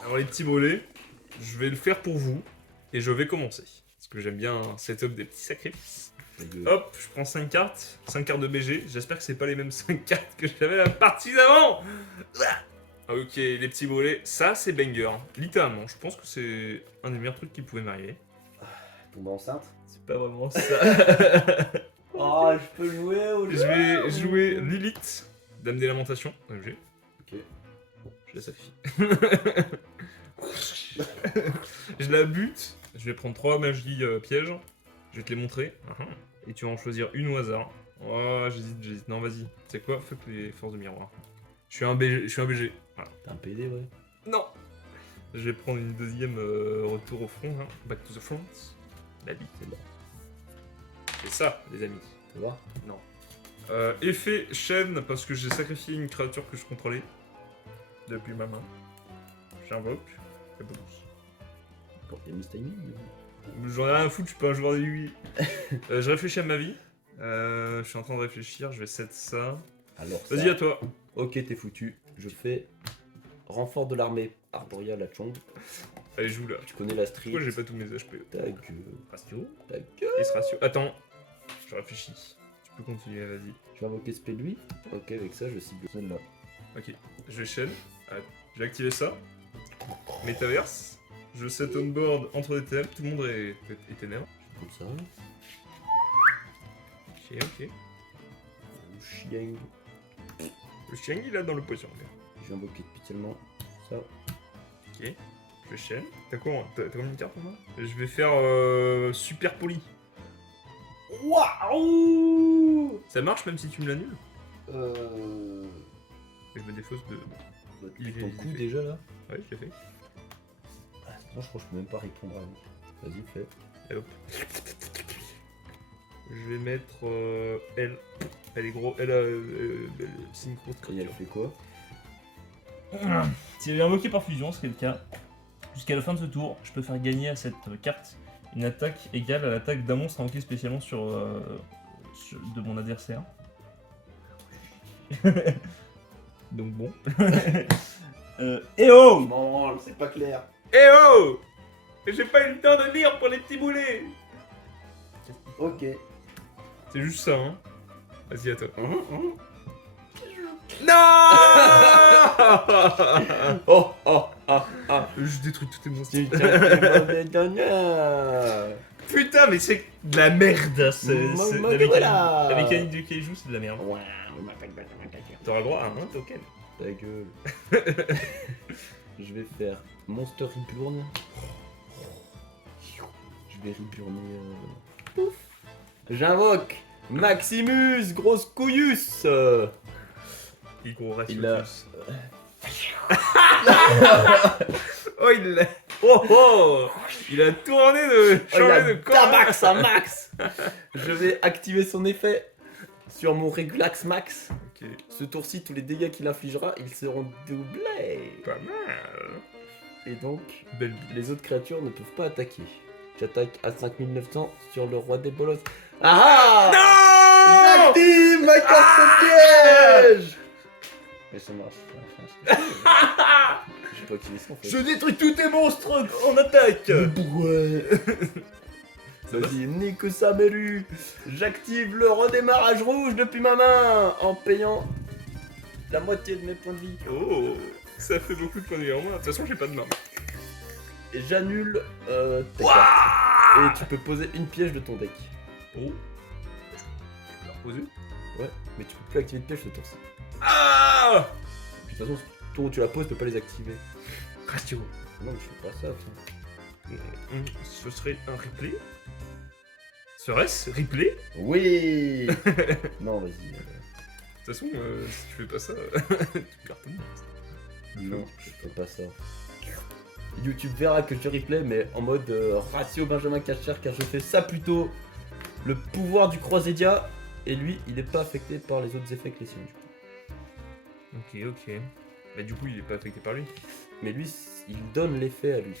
Alors les petits brûlés, je vais le faire pour vous et je vais commencer. Parce que j'aime bien un setup des petits sacrifices. Hop, je prends 5 cartes de BG. J'espère que c'est pas les mêmes 5 cartes que j'avais la partie d'avant. Ok, les petits brûlés, ça c'est banger. Littéralement, je pense que c'est un des meilleurs trucs qui pouvait m'arriver. Tomber enceinte. C'est pas vraiment ça. Oh, je peux jouer au jeu. Je vais jouer Lilith, Dame des Lamentations. OMG. Ok. Je la sacrifie. Je la bute. Je vais prendre 3 magies pièges. Je vais te les montrer. Et tu vas en choisir une au hasard. Oh, j'hésite. Non, vas-y. Tu sais quoi? Fuck les forces de miroir. Je suis un BG. Voilà. T'es un PD, ouais. Non. Je vais prendre une deuxième retour au front. Back to the front. La vie, c'est bon. C'est ça, les amis. Tu vois? Non. Effet chaîne, parce que j'ai sacrifié une créature que je contrôlais. Depuis ma main. J'invoque. Et boum. Pour tes miss timing. J'en ai rien à foutre, je suis pas un joueur de Yui. Je réfléchis à ma vie. Je suis en train de réfléchir, je vais set ça. Alors, Vas-y, à toi. Ok, t'es foutu. Je fais renfort de l'armée Arboria la Chong. Allez, joue là. Tu connais la street. Pourquoi j'ai pas tous mes HP? Ta gueule. Ratio. Ta gueule. Est-ce ratio? Attends, je réfléchis. Tu peux continuer, vas-y. Je vais invoquer spell lui. Ok, avec ça, je cible celle-là. Ok, je vais chaîne. J'ai activé ça. Metaverse. Je set on board entre des thèmes. Tout le monde est ténèbres. Comme ça. Ok. Chiang. Le chien il est dans le poisson. Je vais invoquer spécialement ça. Ok. Je chaîne. T'as quoi? T'as combien de cartes pour moi? Je vais faire super poli. Waouh. Ça marche même si tu me l'annules? Euh. Et je me défausse de. Ton coup déjà là. Ouais, je l'ai fait. Non, je crois que je peux même pas répondre à vous. Vas-y, fais. Et hop. Je vais mettre elle. Elle est gros. Elle a. C'est une grosse Et elle créature. fait quoi? Si elle est invoquée par fusion, ce qui est le cas, jusqu'à la fin de ce tour, je peux faire gagner à cette carte une attaque égale à l'attaque d'un monstre invoqué spécialement de mon adversaire. Donc bon. Et oh! Non, c'est pas clair. Eh oh! J'ai pas eu le temps de lire pour les petits boulets! Ok. C'est juste ça, hein. Vas-y, à toi. Non. Non! Oh. Je détruis tous tes monstres. Putain, mais c'est de la merde! La mécanique du Keiju, c'est de la merde. T'auras le droit à un token. Ta gueule. Je vais faire Monster Reborn. Je vais reburner. Pouf. J'invoque Maximus Grosse Couillus. Il gros reste. Il a- Oh, il l'a. Oh! Il a tourné de. Changé de corps. Tabax à max. Je vais activer son effet sur mon Regulax Max. Ok, Ce tour-ci, tous les dégâts qu'il infligera, ils seront doublés. pas mal. Et donc, Belle bille. les autres créatures ne peuvent pas attaquer. J'attaque à 5900 sur le roi des bolos. Ah Non! J'active ma carte piège. Mais ça marche. J'ai pas activé ça en fait. Je détruis tous tes monstres en attaque! Ouais. Vas-y, nique sa Meru. J'active le redémarrage rouge depuis ma main en payant la moitié de mes points de vie. Oh! Ça fait beaucoup de points de vie en moins. De toute façon, j'ai pas de main. Et j'annule tes cartes. Et tu peux poser une piège de ton deck. Oh! Je peux la reposer? Ouais, mais tu peux plus activer de piège ce tour-ci. Ah! Puis de toute façon, ce tour où tu la poses, tu peux pas les activer. Ratio. Non, mais je fais pas ça. Tiens. Ce serait un replay? Serait-ce replay? Oui. Non, vas-y. De toute façon, si tu fais pas ça, tu perds ton monde. Non, je fais pas ça. YouTube verra que je replay, mais en mode ratio Benjamin Cacher, car je fais ça plutôt le pouvoir du Croisédia, et lui, il est pas affecté par les autres effets que les siens, du coup. Ok. Mais du coup, il est pas affecté par lui. Mais lui, il donne l'effet à lui.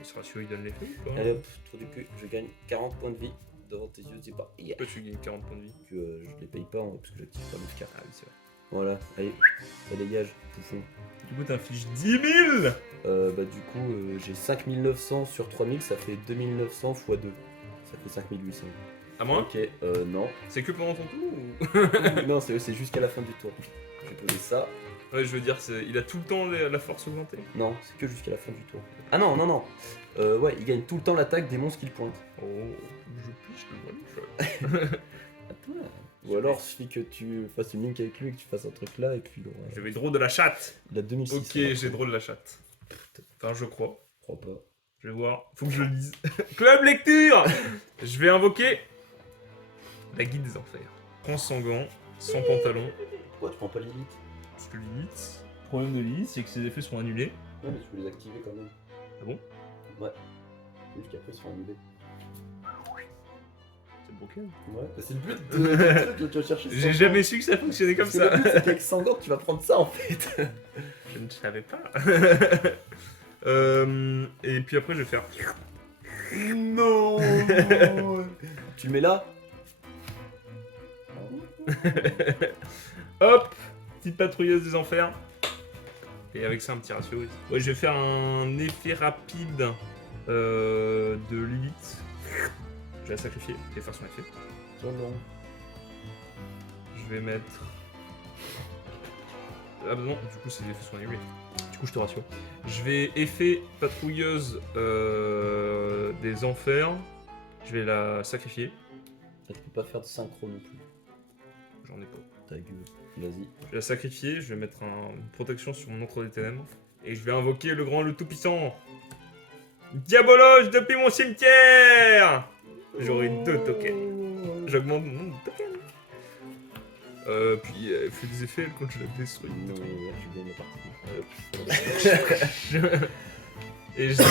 Et ce ratio, il donne l'effet ou pas? Allez hop, trou du cul, je gagne 40 points de vie. devant tes yeux, c'est pas. Pourquoi tu gagnes 40 points de vie? Que je les paye pas hein, parce que j'active pas mes cartes. Ah oui, c'est vrai. Voilà, allez, ça dégage, tout fond. Du coup, t'infliges 10 000. Bah du coup, j'ai 5900 sur 3000, ça fait 2900 x 2. Ça fait 5800. À moi? Ok, non. C'est que pendant ton tour ou... Non, c'est jusqu'à la fin du tour. Je vais poser ça. Ouais, je veux dire, il a tout le temps la force augmentée. Non, c'est que jusqu'à la fin du tour. Ah non, non, non. Ouais, il gagne tout le temps l'attaque des monstres qu'il pointe. Oh, je piche le one shot. Attends. Ou alors, il suffit que tu fasses une link avec lui et que tu fasses un truc là et puis il aura... Je vais draw de la chatte. Il a 2006. Ok, j'ai draw de la chatte. Enfin, je crois. Je crois pas. Je vais voir. Faut que je le lise. Club lecture. Je vais invoquer la guide des enfers. Prends sans gants, sans pantalon. Pourquoi tu prends pas Lilith? Parce que limite. Le problème de Lilith, c'est que ses effets sont annulés. Ouais, mais tu peux les activer quand même. Ah bon? Ouais. Juste qu'après ils seront annulés. C'est broken. Ouais, bah, c'est le but de truc, tu vas chercher. J'ai jamais su que ça fonctionnait comme Parce que ça. le but, c'est qu'avec 100 gants, tu vas prendre ça en fait. Je ne savais pas. Et puis après, je vais faire. Non. Tu le mets là. Hop, petite patrouilleuse des enfers. Et avec ça, un petit ratio aussi. Ouais, je vais faire un effet rapide de Lilith. Je vais la sacrifier et faire son effet. Je vais mettre. Ah bah non, du coup, ces effets sont annulés. Du coup, je te rassure. Je vais effet patrouilleuse des enfers. Je vais la sacrifier. Tu peux pas faire de synchro non plus. J'en ai pas. Ta gueule. Vas-y. Je vais la sacrifier, je vais mettre une protection sur mon Entre des Ténèbres. Et je vais invoquer le grand, le tout-puissant. Diabologe depuis mon cimetière. J'aurai 2 tokens. J'augmente mon nombre de tokens. Puis elle fait des effets quand je la détruis. Non, je gagne la partie. Et je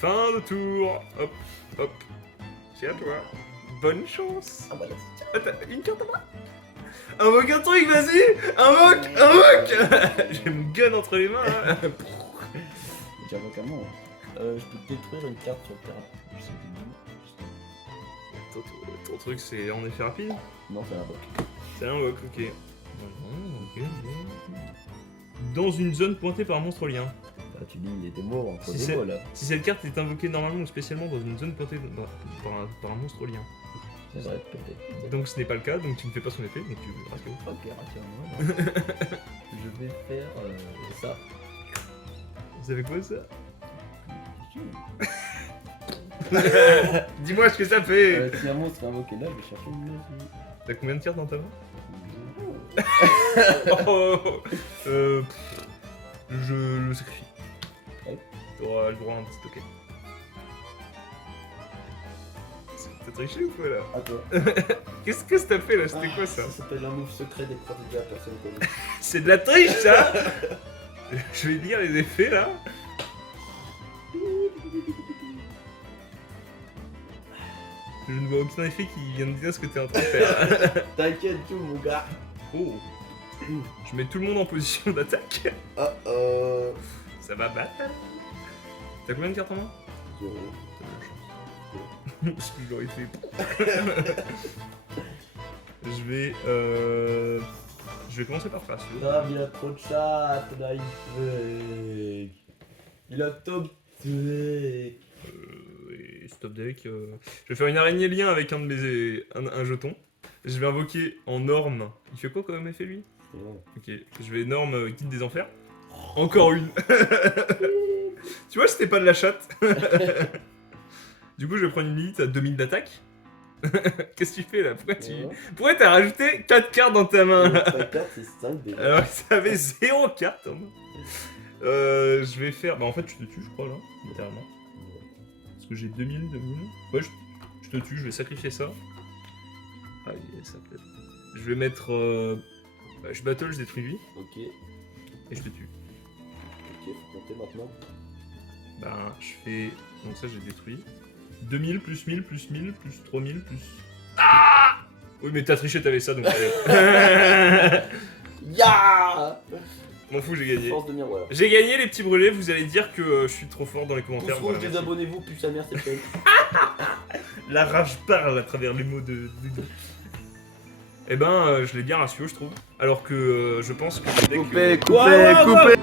fin de tour. Hop, hop. C'est à toi. Bonne chance. Ah bah là, Attends, une carte à moi. Invoque un truc, vas-y. Invoque. J'ai mon gun entre les mains. Hein. j'invoque un mot. Je peux détruire une carte sur le terrain. Je sais plus. Ton truc, c'est en effet rapide. Non, c'est un invoque. C'est un invoque, ok. Dans une zone pointée par un monstre lien. Bah, tu dis des mots entre Si des c'est- mots là. Si cette carte est invoquée normalement ou spécialement dans une zone pointée par un monstre lien. C'est vrai, peut-être. Donc ce n'est pas le cas, donc tu ne fais pas son effet, donc tu ratio. Ok, rassure-moi. Je vais faire ça. Vous savez quoi ça? Dis-moi ce que ça fait. Si un monstre est invoqué là, je vais chercher une maison. T'as combien de cartes dans ta main? Oh, je le sacrifie. Ouais. T'auras le droit à un petit token. T'as triché ou quoi là? Attends. Qu'est-ce que t'as fait là? C'était quoi ça? Ça s'appelle un move secret des protégés à personne connue. C'est de la triche ça. Je vais lire les effets là. Je ne vois aucun effet qui vient de dire ce que t'es en train de faire. T'inquiète tout mon gars. Oh. Je mets tout le monde en position d'attaque. Oh. Ça va battre. T'as combien de cartes en main? Zéro. Parce que je l'aurais fait. Je vais commencer par faire celui-là. Ah, mais il a trop de chat, là, il a top deck. Et stop deck. Je vais faire une araignée lien avec un jeton. Je vais invoquer en norme. Il fait quoi comme effet lui? Ok, je vais norme guide des enfers. Encore une. Tu vois, c'était pas de la chatte. Du coup, je vais prendre une Lilith à 2000 d'attaque. Qu'est-ce que tu fais là? Pourquoi t'as rajouté 4 cartes dans ta main? 4, c'est 5 déjà. Alors, ça avait 0 cartes. Hein. Je vais faire. Bah, en fait, je te tue, je crois, là, littéralement. Parce que j'ai 2000. Ouais, je te tue, je vais sacrifier ça. Ah, ça peut être. Je vais mettre. Je battle, je détruis lui, Ok, et je te tue. faut compter maintenant. Ben, je fais. Donc, ça, j'ai détruit. 2000 plus 1000 plus 1000 plus 3000 plus. Ah! Oui, mais t'as triché, t'avais ça donc. Ya. M'en fous, j'ai gagné. Force de miroir. J'ai gagné les petits brûlés, vous allez dire que je suis trop fort dans les Pouce commentaires. rouge, Voilà, merci. désabonnez-vous, plus sa mère, c'est fun. La rage parle à travers les mots de... Eh ben, je l'ai bien ratio, je trouve. Alors que je pense que le deck... Coupez, Ouais, ouais, coupez, coupez.